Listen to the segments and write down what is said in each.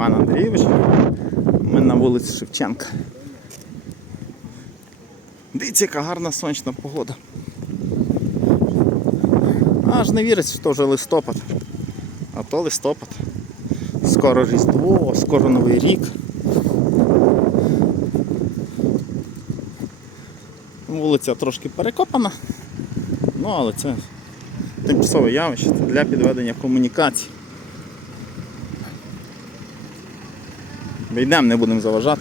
Степан Андрійович. Ми на вулиці Шевченка. Дивіться, яка гарна сонячна погода. Аж не віриться, що вже листопад. А то листопад. Скоро Різдво, скоро Новий рік. Вулиця трошки перекопана, ну але це тимчасове явище для підведення комунікацій. Вийдемо, не будемо заважати.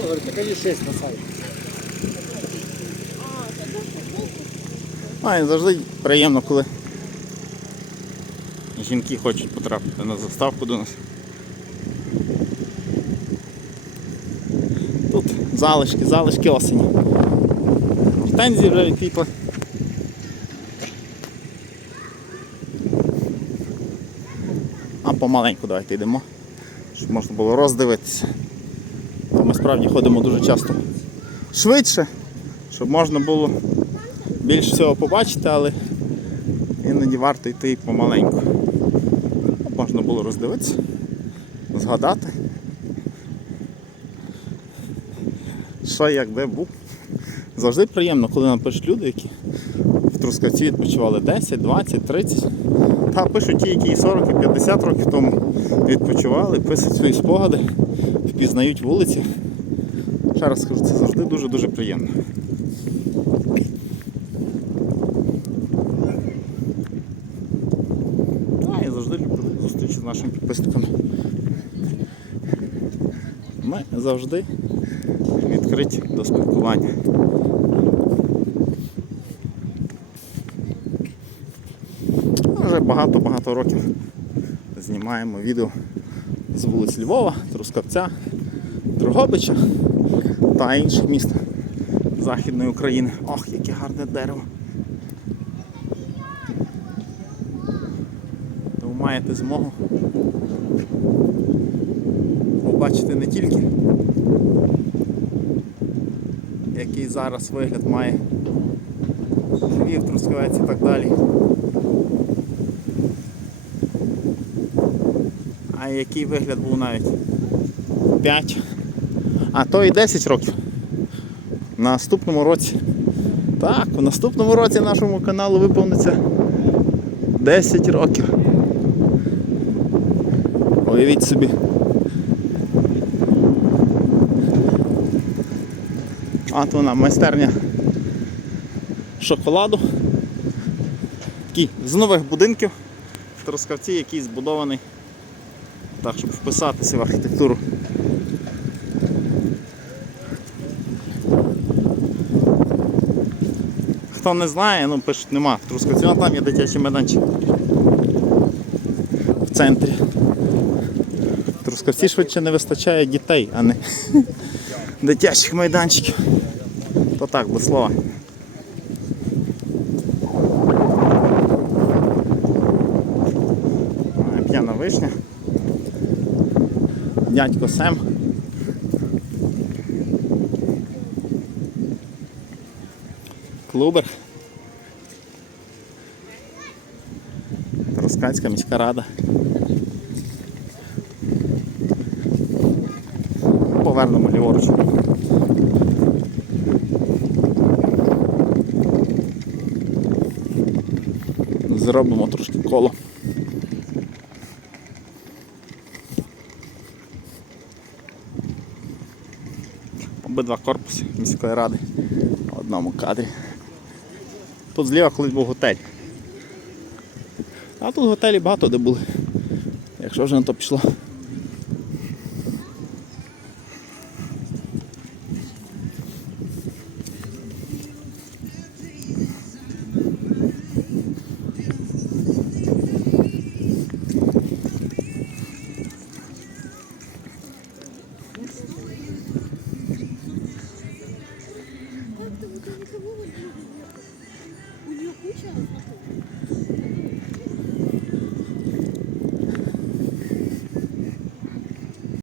Кто говорит, покажи 6 на сайт. А, і завжди приємно, коли жінки хочуть потрапити на заставку до нас. Тут залишки, залишки осені. Гортензії вже відпікли. А помаленьку давайте йдемо, щоб можна було роздивитися. Бо Ми справді ходимо дуже часто швидше, щоб можна було більш всього побачити, але іноді варто йти помаленьку. Можна було роздивитися, згадати, що як де був. Завжди приємно, коли нам пишуть люди, які в Трускавці відпочивали 10, 20, 30. Та пишуть ті, які і 40, і 50 років тому відпочивали, пишуть свої спогади, впізнають вулиці. Ще раз скажу, це завжди дуже-дуже приємно. Ну, я завжди люблю зустрічі з нашими підписниками. Ми завжди відкриті до спілкування. Вже багато-багато років знімаємо відео з вулиць Львова, Трускавця, Дрогобича та інших міст Західної України. Ох, яке гарне дерево. Тому маєте змогу побачити не тільки, який зараз вигляд має Львів, Трускавець і так далі. А який вигляд був навіть 5, а то і 10 років. На наступному році. Так, у наступному році нашому каналу виповниться 10 років. Уявіть собі. От вона майстерня шоколаду. Такий з нових будинків в Трускавці, який збудований так, щоб вписатися в архітектуру. Хто не знає, ну пишуть нема. В Трускавці, а там є дитячий майданчик. В центрі. В Трускавці швидше не вистачає дітей, а не дитячих майданчиків. То так, до слова. П'яна вишня. Дядько Сем. Клубер. Трускавська міська рада. Повернемо ліворуч. Зробимо трошки коло. Обидва корпуси міської ради в одному кадрі. Тут зліва колись був готель. А тут готелі багато де були. Якщо вже на то пішло.